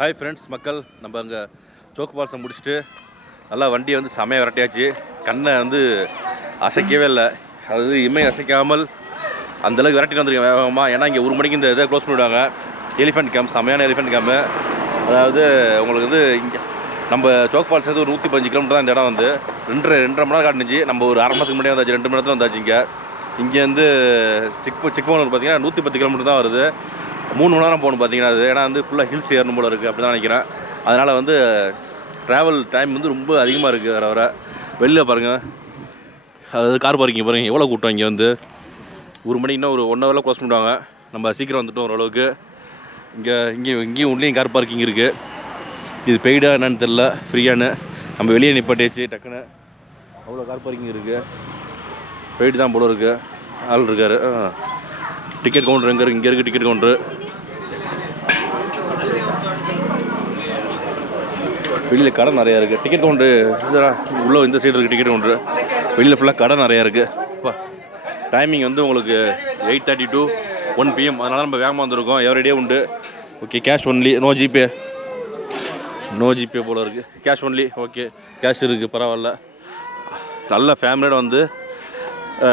Hi friends மக்கள், நம்ம அங்கே சோக்கு பால்ஸை முடிச்சுட்டு நல்லா வண்டியை வந்து செமையாக விரட்டியாச்சு. கண்ணை வந்து அசைக்கவே இல்லை, அதாவது இமை அசைக்காமல் அந்தளவுக்கு விரட்டிட்டு வந்துருக்கேன் வேகமாக. ஏன்னா இங்கே 1 மணிக்கு இந்த இதை க்ளோஸ் பண்ணிவிடுவாங்க. எலிஃபென்ட் கேம்ப், செமையான எலிஃபென்ட் கேம்பு. அதாவது உங்களுக்கு வந்து இங்கே நம்ம சோக் ஃபால்ஸ் வந்து ஒரு 115 கிலோமீட்டர் தான் இந்த இடம் வந்து 2.5 மணி நேரம் காட்டுனுச்சு. நம்ம ஒரு அரை மணி முன்னாடியே வந்தாச்சு, 2 மணி நேரத்தில் வந்தாச்சு. இங்கேருந்து சிக்மங்களூர் பார்த்தீங்கன்னா 110 கிலோமீட்டர் தான் வருது. 3 மணி நேரம் போகணும் பார்த்தீங்கன்னா. அது ஏன்னா வந்து ஃபுல்லாக ஹில்ஸ் ஏறணும் போல இருக்குது, அப்படி தான் நினைக்கிறேன். அதனால் வந்து ட்ராவல் டைம் வந்து ரொம்ப அதிகமாக இருக்குது. வர வெளியில் பாருங்கள், அதாவது கார் பார்க்கிங் பாருங்கள் எவ்வளோ கூட்டம். இங்கே வந்து 1 மணி இன்னும் ஒரு 1 ஹவரில் க்ளோஸ் பண்ணிவிடுவாங்க. நம்ம சீக்கிரம் வந்துட்டோம் ஓரளவுக்கு. இங்கேயும் உள்ளேயும் கார் பார்க்கிங் இருக்குது. இது பெய்டா என்னன்னு தெரில, ஃப்ரீயானு நம்ம வெளியே நிப்பாட்டியாச்சு டக்குன்னு. அவ்வளோ கார் பார்க்கிங் இருக்குது. பெய்டு தான் போல இருக்குது. ஆள் இருக்கார். டிக்கெட் கவுண்டர் எங்கே இருக்குது? இங்கே இருக்குது டிக்கெட் கவுண்டரு. வெளியில் கடை நிறையா இருக்குது. டிக்கெட் கவுண்டரு உள்ளே இந்த சைடு இருக்குது டிக்கெட் கவுண்டரு. வெளியில் ஃபுல்லாக கடை நிறையா இருக்குது. இப்போ டைமிங் வந்து உங்களுக்கு 8:30 to 1 PM. அதனால் நம்ம வேகமாக வந்திருக்கோம். எவரிடே உண்டு. Okay, cash only, no GPay போல் இருக்குது. Cash only. ஓகே, கேஷ் இருக்குது, பரவாயில்ல. நல்ல ஃபேமிலியோட வந்து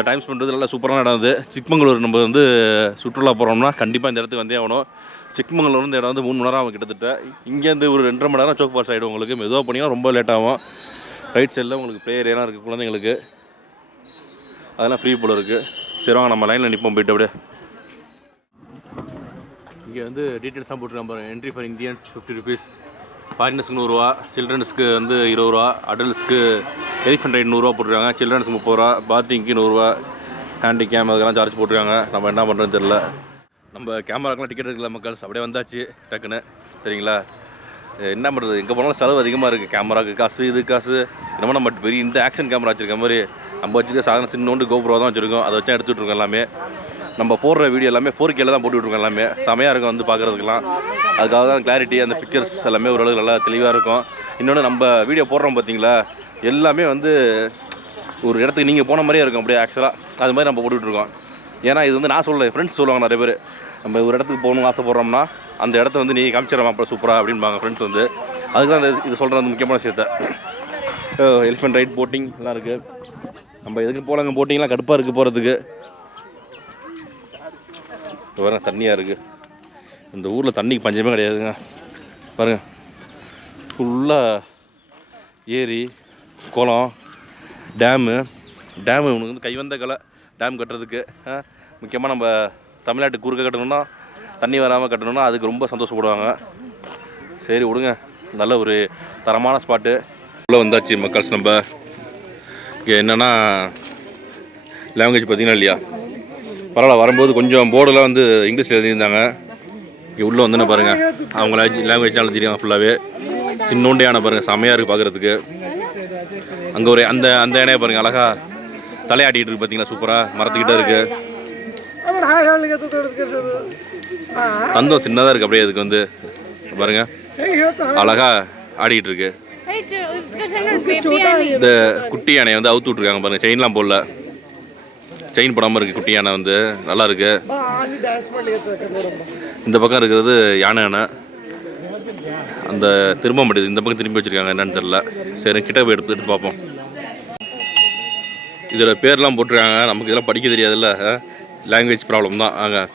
டைம் ஸ்பெண்ட் பண்ணுறது நல்லா சூப்பரான இடம். அது சிக்மங்களூர். நம்ம வந்து சுற்றுலா போகிறோம்னா கண்டிப்பாக இந்த இடத்துக்கு வந்தே ஆகணும். சிக்மங்களூர் இந்த இடம் வந்து 3 மணி நேரம் ஆகும் கிட்டத்தட்ட. இங்கேருந்து ஒரு 2.5 மணி நேரம் சோக் ஃபால்ஸ் ஆகிடும் உங்களுக்கு. மெதுவாக போனீங்கன்னா ரொம்ப லேட் ஆகும். ரைட் சைடில் உங்களுக்கு ப்ளே ஏரியாலாம் இருக்குது குழந்தைங்களுக்கு, அதெல்லாம் ஃப்ரீ போல் இருக்குது. சரி வாங்க நம்ம லைனில் நிற்போம் போய்ட்டு. அப்படியே இங்கே வந்து டீட்டெயில்ஸ்லாம் போட்டுருக்காங்க பாருங்கள். என்ட்ரி ஃபார் இந்தியன்ஸ் 50 rupees, ஃபாரினர்ஸ்க்கு 100 ரூபா, சில்ட்ரன்ஸ்க்கு வந்து 20 ரூபா, அடல்ட்ஸ்க்கு எலிஃபென்ட் ரைட் 100 ரூபா போட்டுருக்காங்க, சில்ட்ரன்ஸ்க்கு 30 ரூபா, பாத்திங்க்கு 100 ரூபா, ஹேண்டி கேம் அதுக்கெல்லாம் சார்ஜ் போட்டுருக்காங்க. நம்ம என்ன பண்ணுறதுன்னு தெரில. நம்ம கேமராக்கெலாம் டிக்கெட் எடுக்கல மக்கள்ஸ். அப்படியே வந்தாச்சு டக்குன்னு. சரிங்களா, என்ன பண்ணுறது, எங்கே போனாலும் செலவு அதிகமாக இருக்குது. கேமராவுக்கு காசு, இது காசு. என்னமோ நம்ம பெரிய இந்த ஆக்ஷன் கேமரா வச்சுருக்க மாதிரி நம்ம வச்சுக்க சாதாரண சின்னோண்டு கோபுரம் தான் வச்சுருக்கோம். அதை வச்சா எடுத்துகிட்டு இருக்கோம். எல்லாமே நம்ம போடுற வீடியோ எல்லாமே 4Kல தான் போட்டுவிட்ருக்கோம். எல்லாமே செமையாக இருக்கும் வந்து பார்க்குறதுக்கெலாம். அதுக்காக தான் கிளாரிட்டி, அந்த பிக்சர்ஸ் எல்லாமே ஓரளவுக்கு நல்லா தெளிவாக இருக்கும். இன்னொன்று நம்ம வீடியோ போடுறோம் பார்த்தீங்களா, எல்லாமே வந்து ஒரு இடத்துக்கு நீங்கள் போன மாதிரியே இருக்கும் அப்படியே ஆக்சுவலாக. அது மாதிரி நம்ம போட்டுட்ருக்கோம். ஏன்னா இது வந்து நான் சொல்லலை, ஃப்ரெண்ட்ஸ் சொல்லுவாங்க நிறைய பேர். நம்ம ஒரு இடத்துக்கு போகணும்னு ஆசைப்படுறோம்னா அந்த இடத்த வந்து நீ காமிச்சிடலாம் அப்புறம் சூப்பராக அப்படின்பாங்க ஃப்ரெண்ட்ஸ் வந்து. அதுக்கு தான் அந்த இது சொல்கிற அந்த முக்கியமான விஷயத்த. எலிஃபென்ட் ரைட், போட்டிங் எல்லாம் இருக்குது. நம்ம எதுக்கு போகலாங்க, போட்டிங்லாம் கடுப்பாக இருக்குது போகிறதுக்கு. பாருங்க தண்ணியாக இருக்குது. இந்த ஊரில் தண்ணிக்கு பஞ்சமே கிடையாதுங்க. பாருங்கள், ஃபுல்லாக ஏரி, குளம், டேமு இவனுக்கு வந்து கைவந்த கலை டேம் கட்டுறதுக்கு. முக்கியமாக நம்ம தமிழ்நாட்டுக்கு குறுக்க கட்டணும்னா, தண்ணி வராமல் கட்டணும்னா அதுக்கு ரொம்ப சந்தோஷப்படுவாங்க. சரி விடுங்க, நல்ல ஒரு தரமான ஸ்பாட்டு. உள்ளே வந்தாச்சு மக்கள்ஸ். நம்ம இங்கே என்னென்னா லாங்குவேஜ் பார்த்தீங்கன்னா இல்லையா, பரவாயில்ல. வரும்போது கொஞ்சம் போர்டெலாம் வந்து இங்கிலீஷில் எழுதியிருந்தாங்க. இங்கே உள்ளே வந்துன்னு பாருங்கள், அவங்க லாங்குவேஜ்னால தெரியும் ஃபுல்லாகவே. சின்னோண்டே யானை பாருங்கள், செமையாக இருக்குது பார்க்குறதுக்கு. அங்கே ஒரு அந்த யானையை பாருங்கள், அழகா தலையாட்டிகிட்டு இருக்குது பார்த்தீங்களா, சூப்பராக மரத்துக்கிட்ட இருக்குது. தந்தம் சின்னதாக இருக்குது அப்படியே. அதுக்கு வந்து பாருங்கள் அழகா ஆடிக்கிட்டு இருக்கு. இந்த குட்டி யானையை வந்து அவுத்து விட்ருக்காங்க பாருங்கள். செயின்லாம் போடல, செயின் போடாமல் இருக்குது. குட்டி யானை வந்து நல்லா இருக்கு. இந்த பக்கம் இருக்கிறது யானை. அந்த திரும்ப மாட்டேது, இந்த பக்கம் திரும்பி வச்சுருக்காங்க, என்னன்னு தெரில. சரி கிட்ட போய் எடுத்துகிட்டு பார்ப்போம். இதில் பேர்லாம் போட்டிருக்காங்க, நமக்கு இதெல்லாம் படிக்க தெரியாதுல்ல, லாங்குவேஜ் ப்ராப்ளம் தான்.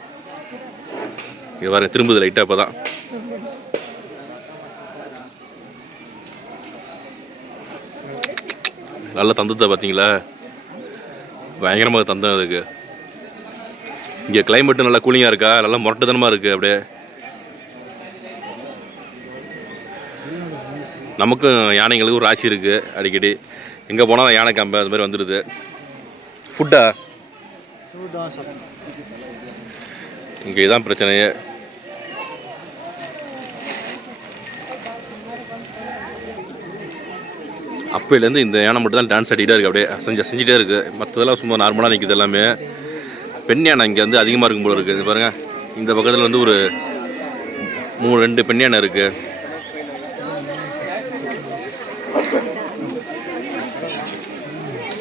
இது வர திரும்புது லைட்டாக. இப்போ தான் நல்ல தந்தத்தை பார்த்தீங்களா, பயங்கரமாக தந்தம் அதுக்கு. இங்கே கிளைமேட்டு நல்லா கூலிங்காக இருக்கா, நல்லா முரட்டுத்தனமாக இருக்குது அப்படியே. நமக்கும் யானைங்களுக்கு ஒரு ராசி இருக்குது. அடிக்கடி எங்கே போனால் யானை கேம்பு அது மாதிரி வந்துடுது. ஃபுட்டா இங்கே இதான் பிரச்சனையே. அப்போலேருந்து இந்த யானை மட்டும் தான் டான்ஸ் ஆடிக்கிட்டே இருக்குது, அப்படியே செஞ்சுட்டே இருக்குது. மற்றதெல்லாம் சும்மா நார்மலாக நிற்கிது எல்லாமே. பெண் யானை இங்கே வந்து அதிகமாக இருக்கும் போல இருக்குது. பாருங்கள், இந்த பக்கத்தில் வந்து ஒரு 2 பெண் யானை இருக்குது.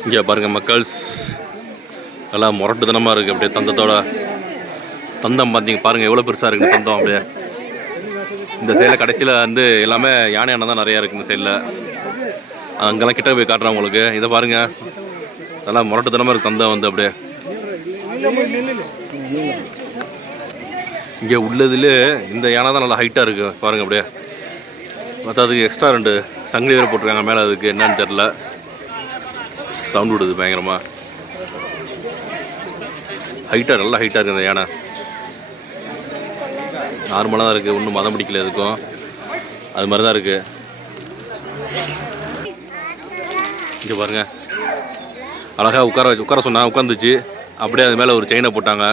இங்கே பாருங்கள் மக்கள்ஸ், நல்லா முரட்டுத்தனமாக இருக்குது அப்படியே. தந்தத்தோட தந்தம் பார்த்தீங்க பாருங்கள், எவ்வளோ பெருசாக இருக்குது தந்தம் அப்படியே. இந்த சைடில் கடைசியில் வந்து எல்லாமே யானை தான் நிறையா இருக்குது இந்த சைடில். அங்கெல்லாம் கிட்ட போய் காட்டுறேன் உங்களுக்கு. இதை பாருங்கள், நல்லா முரட்டுத்தனமாக இருக்குது தந்தை வந்து அப்படியே. இங்கே உள்ளதுலே இந்த யானை தான் நல்லா ஹைட்டாக இருக்குது பாருங்கள் அப்படியே. மற்ற அதுக்கு எக்ஸ்ட்ரா 2 சங்கிலி வேறு போட்டிருக்காங்க மேலே. அதுக்கு என்னன்னு தெரில, சவுண்ட் விடுது பயங்கரமாக. ஹைட்டாக நல்லா ஹைட்டாக இருக்குது இந்த யானை. நார்மலாக தான் இருக்குது, ஒன்றும் மதம் பிடிக்கல எதுக்கும். அது மாதிரி தான் இருக்குது. இங்கே பாருங்கள், அழகாக உட்கார சொன்னாங்க, உட்காந்துச்சு. அப்படியே அது மேலே ஒரு செயினை போட்டாங்க.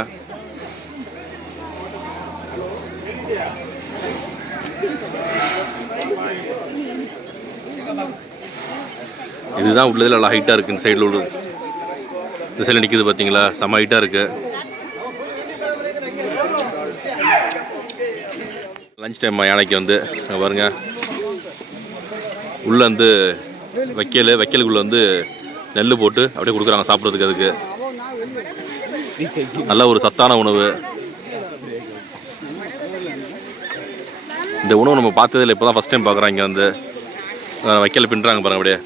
இதுதான் உள்ளதில் நல்லா ஹைட்டாக இருக்குது. இந்த சைடில் உள்ளது, இந்த சைடில் நிற்கிது பார்த்தீங்களா, செம்ம ஹைட்டாக இருக்குது. லஞ்ச் டைம் யானைக்கு வந்து பாருங்கள், உள்ளே வந்து வைக்கலுக்குள்ளே வந்து நெல் போட்டு அப்படியே கொடுக்குறாங்க சாப்பிட்றதுக்கு. அதுக்கு நல்ல ஒரு சத்தான உணவு. இந்த உணவு நம்ம பார்த்ததில்லை, இப்போ தான் ஃபஸ்ட் டைம் பார்க்குறோம். இங்கே வந்து வைக்கல பின்னுறாங்க பாருங்க அப்படியே.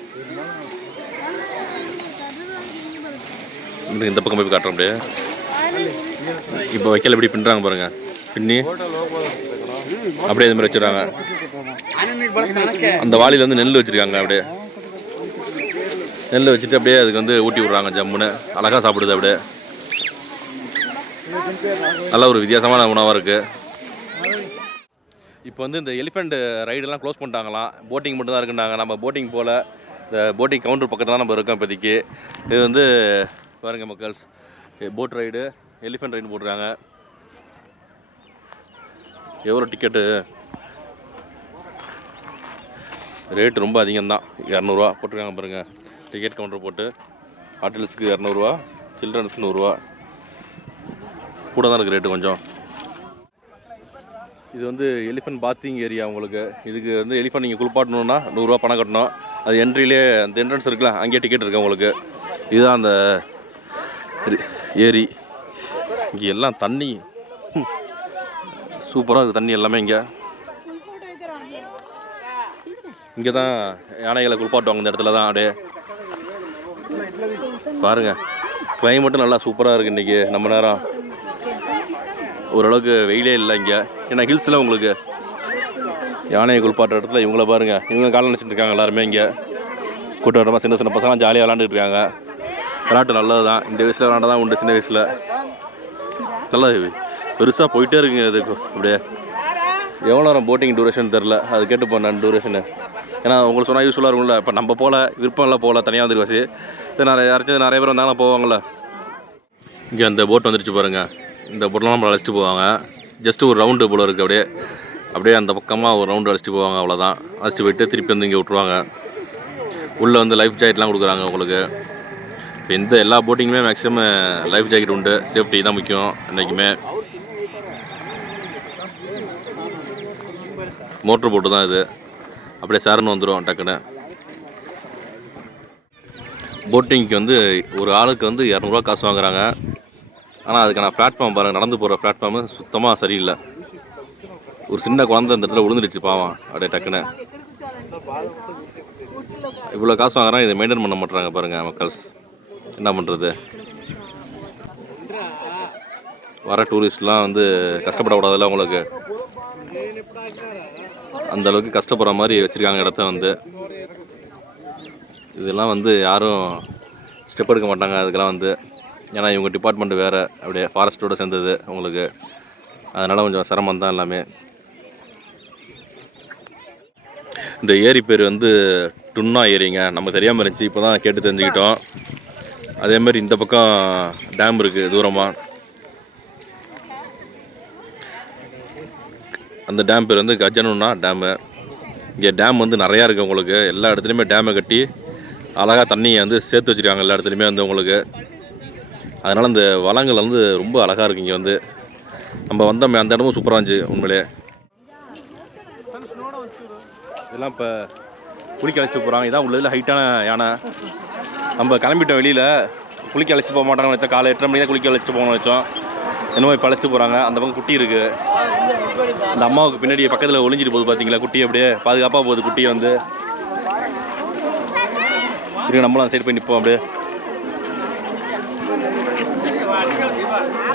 இந்த பக்கம் போய் காட்டுறோம் அப்படியே. இப்போ வைக்கல எப்படி பின்னுறாங்க பாருங்க, பின்னி அப்படியே இது மாதிரி வச்சுருக்காங்க. அந்த வாளியில் வந்து நெல் வச்சுருக்காங்க. அப்படியே நெல் வச்சுட்டு அப்படியே அதுக்கு வந்து ஊட்டி விட்றாங்க. ஜம்முன்னு அழகாக சாப்பிடுது. அப்படியே நல்ல ஒரு வித்தியாசமான உணவாக இருக்குது. இப்போ வந்து இந்த எலிஃபெண்ட் ரைடெல்லாம் க்ளோஸ் பண்ணிட்டாங்களாம். போட்டிங் மட்டும் தான் இருக்குன்னாங்க. நம்ம போட்டிங் போல் இந்த போட்டிங் கவுண்டர் பக்கத்தில் தான் நம்ம இருக்கோம் இப்போதைக்கு. இது வந்து பாருங்கள் மக்கள்ஸ், போட் ரைடு, எலிஃபெண்ட் ரைடு போட்டுருக்காங்க. எவ்வளோ டிக்கெட்டு? ரேட்டு ரொம்ப அதிகம்தான், 200 ரூபா போட்டிருக்காங்க பாருங்கள். டிக்கெட் கவுண்டர் போட்டு ஹாட்டல்ஸுக்கு 200 ரூபா, சில்ட்ரன்ஸுக்கு 100 ரூபா. கூட தான் இருக்குது ரேட்டு கொஞ்சம். இது வந்து எலிஃபெண்ட் பாத்திங் ஏரியா உங்களுக்கு. இதுக்கு வந்து எலிஃபெண்ட் நீங்கள் குளிப்பாட்டணுன்னா 100 ரூபா பணம் கட்டணும். அது என்ட்ரிலே அந்த என்ட்ரன்ஸ் இருக்குல்ல, அங்கேயே டிக்கெட் இருக்குது உங்களுக்கு. இதுதான் அந்த ஏரி. இங்கே எல்லாம் தண்ணி சூப்பராக இருக்குது. தண்ணி எல்லாமே இங்கே தான் யானைகளை குளிப்பாட்டுவாங்க. இந்த இடத்துல தான் அப்படியே பாருங்கள். கிளைமேட்டும் நல்லா சூப்பராக இருக்குது இன்றைக்கி. நம்ம நேரம் ஓரளவுக்கு வெயிலே இல்லை இங்கே. ஏன்னா ஹில்ஸில் உங்களுக்கு யானையை குளிப்பாட்டுற இடத்துல இவங்கள பாருங்கள். இவங்க காலம் நினச்சிட்டு இருக்காங்க எல்லாருமே. இங்கே கூட்டமாக சின்ன சின்ன பசங்களாம் ஜாலியாக விளாண்டுட்டு இருக்காங்க. விளாட்டு நல்லது தான். இந்த வயசில் விளாண்டா தான் உண்டு. சின்ன வயசில் நல்லா பெருசாக போயிட்டே இருக்குங்க. இதுக்கு அப்படியே எவ்வளோ நேரம் போட்டிங் டூரேஷன் தெரில, அது கேட்டுப்போம் நான் டூரேஷனு. ஏன்னா உங்களுக்கு சொன்னால் யூஸ்ஃபுல்லாக இருக்கும்ல. இப்போ நம்ம போல் விருப்பம்லாம் போகல, தனியாக வந்துருக்காச்சு. இது யாராச்சும் நிறைய பேர் வந்தாலும் போவாங்கள்ல. இங்கே அந்த போட் வந்துருச்சு பாருங்கள். இந்த போட்டெலாம் நம்மளை அழைச்சிட்டு போவாங்க. ஜஸ்ட்டு ஒரு ரவுண்டு போல் இருக்குது. அப்படியே அந்த பக்கமாக ஒரு ரவுண்டு அழைச்சிட்டு போவாங்க. அவ்வளோதான். அழைச்சிட்டு போயிட்டு திருப்பி வந்து இங்கே விட்ருவாங்க. உள்ளே வந்து லைஃப் ஜாக்கெட்லாம் கொடுக்குறாங்க உங்களுக்கு. இப்போ இந்த எல்லா போட்டிங்குமே மேக்ஸிமம் லைஃப் ஜாக்கெட் உண்டு. சேஃப்டி தான் முக்கியம் என்றைக்குமே. மோட்ரு போட்டு தான் இது. அப்படியே சரன்னு வந்துடும் டக்குன்னு. போட்டிங்க்கு வந்து ஒரு ஆளுக்கு வந்து 200 ரூபா காசு வாங்குறாங்க. ஆனால் அதுக்கான பிளாட்ஃபார்ம் பாருங்கள், நடந்து போகிற பிளாட்ஃபார்மு சுத்தமாக சரியில்லை. ஒரு சின்ன குழந்தை இந்த இடத்துல விழுந்துடுச்சு பாவம். அப்படியே டக்குன்னு இவ்வளோ காசு வாங்குறாங்க. இதை மெயின்டைன் பண்ண மாட்டுறாங்க பாருங்கள் மக்கள்ஸ். என்ன பண்ணுறது? வர டூரிஸ்ட்லாம் வந்து கஷ்டப்படக்கூடாதுல்ல உங்களுக்கு. அந்தளவுக்கு கஷ்டப்படுற மாதிரி வச்சுருக்காங்க இடத்த வந்து. இதெல்லாம் வந்து யாரும் ஸ்டெப் எடுக்க மாட்டாங்க அதுக்கெல்லாம் வந்து. ஏன்னா இவங்க டிபார்ட்மெண்ட்டு வேறு, அப்படியே ஃபாரஸ்ட்டோடு சேர்ந்தது உங்களுக்கு. அதனால் கொஞ்சம் சிரமம் தான் எல்லாமே. இந்த ஏரி பேர் வந்து டுன்னா ஏரிங்க. நம்ம தெரியாமல் இருந்துச்சு, இப்போ தான் கேட்டு தெரிஞ்சுக்கிட்டோம். அதேமாதிரி இந்த பக்கம் டேம் இருக்குது தூரமாக. அந்த டேம் பேர் வந்து கஜனுன்னா டேமு. இங்கே டேம் வந்து நிறையா இருக்குது உங்களுக்கு. எல்லா இடத்துலையுமே டேமை கட்டி அழகாக தண்ணியை வந்து சேர்த்து வச்சுருக்காங்க எல்லா இடத்துலையுமே வந்து உங்களுக்கு. அதனால் அந்த வளங்கள் வந்து ரொம்ப அழகாக இருக்குது இங்கே வந்து. நம்ம வந்தோம் அந்த இடமும் சூப்பராக இருந்துச்சு உண்மையிலே. இதெல்லாம் இப்போ குளிக்க அழைச்சிட்டு போகிறாங்க. இதான் உள்ளதில் ஹைட்டான யானை. நம்ம கிளம்பிட்டோம் வெளியில். குளிக்க அழைச்சிட்டு போக மாட்டாங்கன்னு வச்சோம். காலை 8:30 மணி தான் குளிக்க அழைச்சிட்டு போகணும்னு வச்சோம். என்னமோ இப்போ அழைச்சிட்டு போகிறாங்க. அந்த பக்கம் குட்டி இருக்குது. அந்த அம்மாவுக்கு பின்னாடி பக்கத்தில் ஒளிஞ்சிட்டு போகுது பார்த்தீங்களா குட்டி, அப்படியே பாதுகாப்பாக போகுது குட்டியை வந்து. இருக்கு நம்மளும் அந்த சைடு போய் நிற்போம். அப்படியே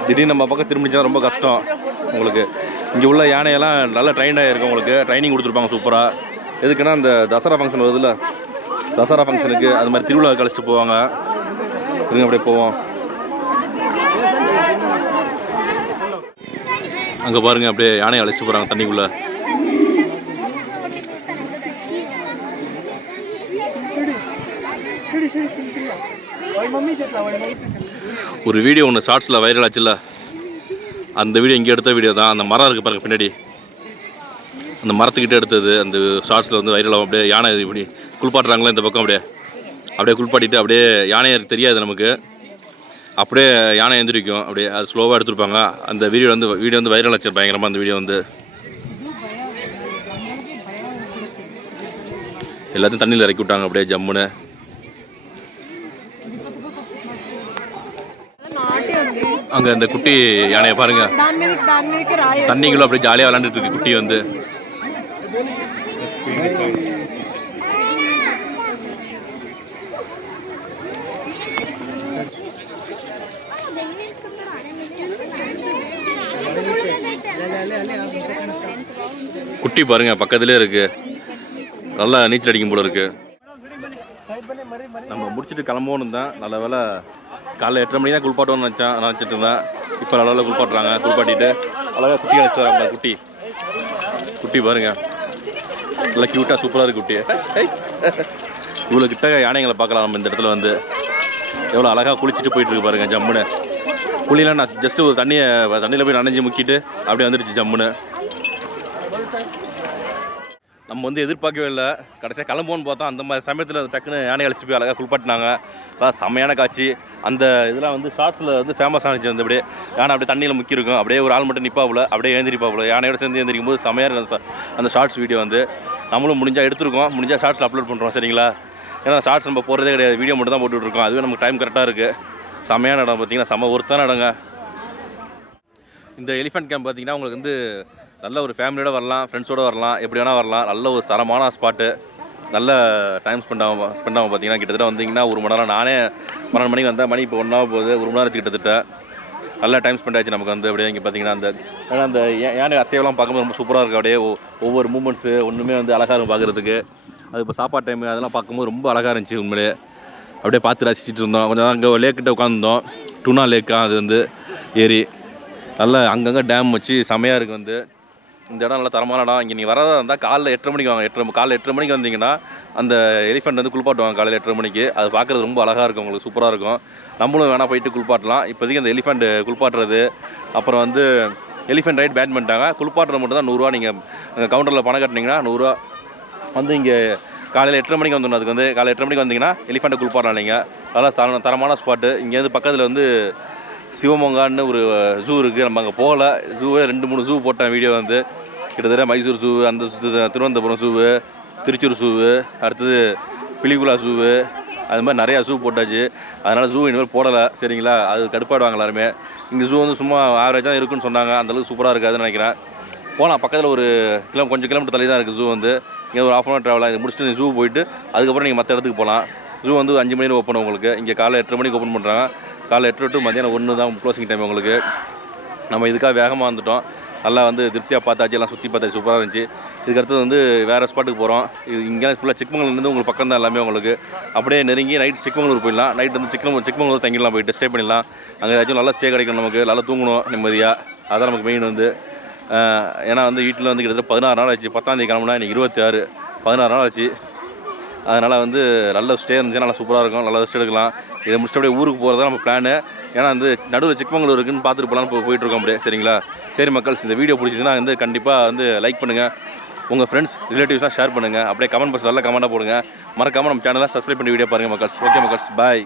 திடீர்னு நம்ம பக்கம் திரும்பிச்சா ரொம்ப கஷ்டம் உங்களுக்கு. இங்கே உள்ள யானையெல்லாம் நல்லா ட்ரைன்டாக இருக்கும், உங்களுக்கு ட்ரைனிங் கொடுத்துருப்பாங்க சூப்பராக. எதுக்குன்னா இந்த தசரா ஃபங்க்ஷன் வருதுல்ல, தசரா ஃபங்க்ஷனுக்கு அது மாதிரி திருவிழா கழிச்சிட்டு போவாங்க. இருங்க அப்படியே போவோம். அங்கே பாருங்கள் அப்படியே யானையை அழைச்சிட்டு போகிறாங்க தண்ணிக்குள்ளே. ஒரு வீடியோ ஒன்று ஷார்ட்ஸில் வைரல் ஆச்சுல்ல, அந்த வீடியோ இங்கே எடுத்த வீடியோ தான். அந்த மரம் இருக்குது பாருங்கள் பின்னாடி, அந்த மரத்துக்கிட்ட எடுத்தது. அந்த ஷார்ட்ஸில் வந்து வைரல் ஆகும். அப்படியே யானை இப்படி குளிப்பாட்டுறாங்களே இந்த பக்கம், அப்படியே குளிப்பாட்டிட்டு அப்படியே யானையை தெரியாது நமக்கு, அப்படியே யானை எழுந்திரிக்கும். அப்படியே அது ஸ்லோவாக எடுத்துருப்பாங்க. அந்த வீடியோ வந்து வைரல் ஆச்சு பயங்கரமாக. அந்த வீடியோ வந்து எல்லாத்தையும் தண்ணியில் இறக்கி விட்டாங்க அப்படியே ஜம்முன்னு. அங்கே அந்த குட்டி யானையை பாருங்க, தண்ணிக்குள்ள அப்படியே ஜாலியாக விளாண்டுட்டு இருக்கு குட்டி வந்து. குட்டி பாருங்க பக்கத்துலேயே இருக்கு, நல்லா நீச்சல் அடிக்கும் போல இருக்கு. நம்ம முடிச்சுட்டு கிளம்பணும் தான். நல்ல வேலை காலைல 8:30 மணி தான் குளிப்பாட்டோன்னு நினச்சிட்டு இருந்தேன். இப்போ நல்ல வேலை குளிப்பாட்டுறாங்க. குளிப்பாட்டிட்டு அழகாக குட்டி அழைச்சாங்க. குட்டி பாருங்க நல்லா க்யூட்டாக சூப்பராக இருக்குது குட்டி. இவ்வளோ கிட்ட யானைங்களை பார்க்கலாம் நம்ம இந்த இடத்துல வந்து. எவ்வளோ அழகாக குளிச்சுட்டு போயிட்டுருக்கு பாருங்கள் ஜம்முன்னு. குளிலாம் நான் ஜஸ்ட்டு ஒரு தண்ணியில் போய் நனைஞ்சி முக்கிட்டு அப்படியே வந்துடுச்சு ஜம்முன்னு. நம்ம வந்து எதிர்பார்க்கவே இல்லை, கடைசியாக கிளம்போன்னு பார்த்தோம். அந்த மாதிரி சமயத்தில் டக்குன்னு யானை அழைச்சி போய் அழகாக குளிப்பாட்டினாங்க. அதான் செம்மையான காட்சி. அந்த இதெல்லாம் வந்து ஷார்ட்ஸில் வந்து ஃபேமஸ் ஆனிச்சு. வந்து அப்படியே யானை அப்படியே தண்ணியில் முக்கியிருக்கும், அப்படியே ஒரு ஆள் மட்டும் நிற்பாப்புல, அப்படியே எழுந்திரிப்பாப்புல. யானையோட சேர்ந்து எழுந்திரிக்கும் போது செம்மையாக இருக்கும் அந்த ஷார்ட்ஸ் வீடியோ வந்து. நம்மளும் முடிஞ்சால் எடுத்துருக்கோம், முடிஞ்சால் ஷார்ட்ஸில் அப்லோட் பண்ணுறோம் சரிங்களா. ஏன்னா ஷார்ட்ஸ் நம்ம போகிறதே கிடையாது, வீடியோ மட்டும் தான் போட்டுட்ருக்கோம். அதுவே நமக்கு டைம் கரெக்டாக இருக்குது. செம்மையான இடம் பார்த்தீங்கன்னா, செம்ம ஒருத்தான இடங்க. இந்த எலிஃபென்ட் கேம்ப் பார்த்தீங்கன்னா உங்களுக்கு வந்து நல்ல ஒரு ஃபேமிலியோட வரலாம், ஃப்ரெண்ட்ஸோடு வரலாம், எப்படி வேணால் வரலாம். நல்ல ஒரு தரமான ஸ்பாட்டு, நல்ல டைம் ஸ்பெண்ட் ஆகும் பார்த்தீங்கன்னா. கிட்டத்தட்ட வந்தீங்கன்னா 1 மணி நேரம். நானே 12 மணிக்கு வந்தேன், மணி இப்போ 1 போகுது. 1 மணி நேரத்துக்கு கிட்டத்தட்ட நல்லா டைம் ஸ்பெண்ட் ஆச்சு நமக்கு வந்து. அப்படியே இங்கே பார்த்தீங்கன்னா அந்த யானை அசைவெல்லாம் பார்க்கும்போது ரொம்ப சூப்பராக இருக்குது. அப்படியே ஒவ்வொரு மூமெண்ட்ஸு ஒன்றுமே வந்து அழகாக இருக்கும் பார்க்குறதுக்கு. அது இப்போ சாப்பாடு டைம் அதெல்லாம் பார்க்கும்போது ரொம்ப அழகாக இருந்துச்சு உண்மையிலே. அப்படியே பார்த்து ரசிச்சுட்டு இருந்தோம். கொஞ்சம் அங்கே லேக்கிட்ட உட்காந்துருந்தோம். டுனா லேக்கா அது வந்து ஏரி நல்லா அங்கங்கே டேம் வச்சு செமையாக இருக்குது வந்து. இந்த இடம் நல்லா தரமான இடம். இங்கே நீங்கள் வரதா இருந்தால் காலைல 8:30 மணிக்கு வாங்க. காலைல 8:30 மணிக்கு வந்தீங்கன்னா அந்த எலிஃபெண்ட் வந்து குளிப்பாட்டுவாங்க காலையில் 8:30 மணிக்கு. அது பார்க்குறது ரொம்ப அழகாக இருக்கும், உங்களுக்கு சூப்பராக இருக்கும். நம்மளும் வேணால் போயிட்டு குளிப்பாட்டலாம். இப்போதைக்கு அந்த எலிஃபெண்ட் குளிப்பாட்டுறது, அப்புறம் வந்து எலிஃபெண்ட் ரைட் பேன் பண்ணிட்டாங்க. குளிப்பாட்டுறது மட்டும் தான் 100 ரூபா. நீங்கள் அங்கே கவுண்டரில் பணம் கட்டினீங்கன்னா 100 ரூபா. வந்து இங்கே காலையில் 8:30 மணிக்கு வந்துடணும். அதுக்கு வந்து காலையில் 8:30 மணிக்கு வந்தீங்கன்னா எலிஃபெண்ட்டை குளிப்பாடலாம். நீங்கள் நல்லா தரமான ஸ்பாட்டு. இங்கேருந்து பக்கத்தில் வந்து சிவமொங்கான்னு ஒரு ஜூ இருக்குது. நம்ம அங்கே போகல. ஜூவே 2-3 ஜூ போட்டேன் வீடியோ வந்து. கிட்டத்தட்ட மைசூர் ஜூ, அந்த திருவனந்தபுரம் ஜூவு, திருச்சூர் ஜூவு, அடுத்தது பிலிகுலா ஜூவு, அது மாதிரி நிறையா ஜூ போட்டாச்சு. அதனால் ஜூ இனிமேல் போடலை சரிங்களா. அது கடுப்பாடுவாங்க எல்லாருமே. இங்கே ஜூ வந்து சும்மா ஆவரேஜாக இருக்குன்னு சொன்னாங்க. அந்தளவுக்கு சூப்பராக இருக்காதுன்னு நினைக்கிறேன். போகலாம், பக்கத்தில் ஒரு கொஞ்சம் கிலோமீட்டர் தள்ளி தான் இருக்குது ஜூ வந்து. இங்கே ஒரு 1/2 hour ட்ராவலாக இது முடிச்சுட்டு ஜூ போயிட்டு அதுக்கப்புறம் நீங்கள் மற்ற இடத்துக்கு போகலாம். ஜூ வந்து 5 மணி ஓப்பன் உங்களுக்கு. இங்கே காலைல 8:30 மணிக்கு ஓப்பன் பண்ணுறாங்க. காலைல 8 to மதியானம் 1 தான் க்ளோசிங் டைம் உங்களுக்கு. நம்ம இதுக்காக வேகமாக வந்துட்டோம். நல்லா வந்து திருப்தியாக பார்த்தாச்சு, எல்லாம் சுற்றி பார்த்தாச்சு, சூப்பராக இருந்துச்சு. இதுக்கடுத்து வந்து வேறு ஸ்பாட்டுக்கு போகிறோம். இது இங்கே ஃபுல்லாக சிக்மங்களூர்லேருந்து உங்களுக்கு பக்கம் தான் எல்லாமே உங்களுக்கு. அப்படியே நெருங்கி நைட் சிக்மங்களூர் போயிடலாம். நைட் வந்து சிக்மங்களூர் தங்கிடலாம், போயிட்டு ஸ்டே பண்ணிடலாம். அங்கே ஏதாச்சும் நல்லா ஸ்டே கிடைக்கும் நமக்கு, நல்லா தூங்கணும் நிம்மதியாக. அதான் நமக்கு மெயின் வந்து. ஏன்னா வந்து வீட்டில் வந்து கிட்டத்தட்ட 16 நாள் ஆச்சு. 10ஆம் தேதி கிளம்புனா இன்றைக்கி 26, 16 நாள் ஆச்சு. அதனால் வந்து நல்ல ஸ்டே இருந்துச்சு, நல்லா சூப்பராக இருக்கும், நல்லா ரெஸ்ட் எடுக்கலாம். இதை முடிச்சுட்டு அப்படியே ஊருக்கு போகிறது தான் நம்ம பிளானு. ஏன்னா வந்து நடுவில் சிக்மங்களூர் இருக்குன்னு பார்த்துட்டு போகலான்னு போயிட்டுருக்கோம் அப்படியே சரிங்களா. சரி மக்கள்ஸ், இந்த வீடியோ பிடிச்சிச்சுன்னா வந்து கண்டிப்பாக வந்து லைக் பண்ணுங்கள், உங்கள் ஃப்ரெண்ட்ஸ் ரிலேட்டிவ்ஸ்லாம் ஷேர் பண்ணுங்கள். அப்படியே கமெண்ட் பாக்ஸ் நல்லா கமெண்ட்டாக போடுங்க. மறக்காமல் நம்ம சேனலை சப்ஸ்கிரைப் பண்ணி வீடியோ பாருங்கள் மக்கள்ஸ். ஓகே மக்கள்ஸ், பாய்.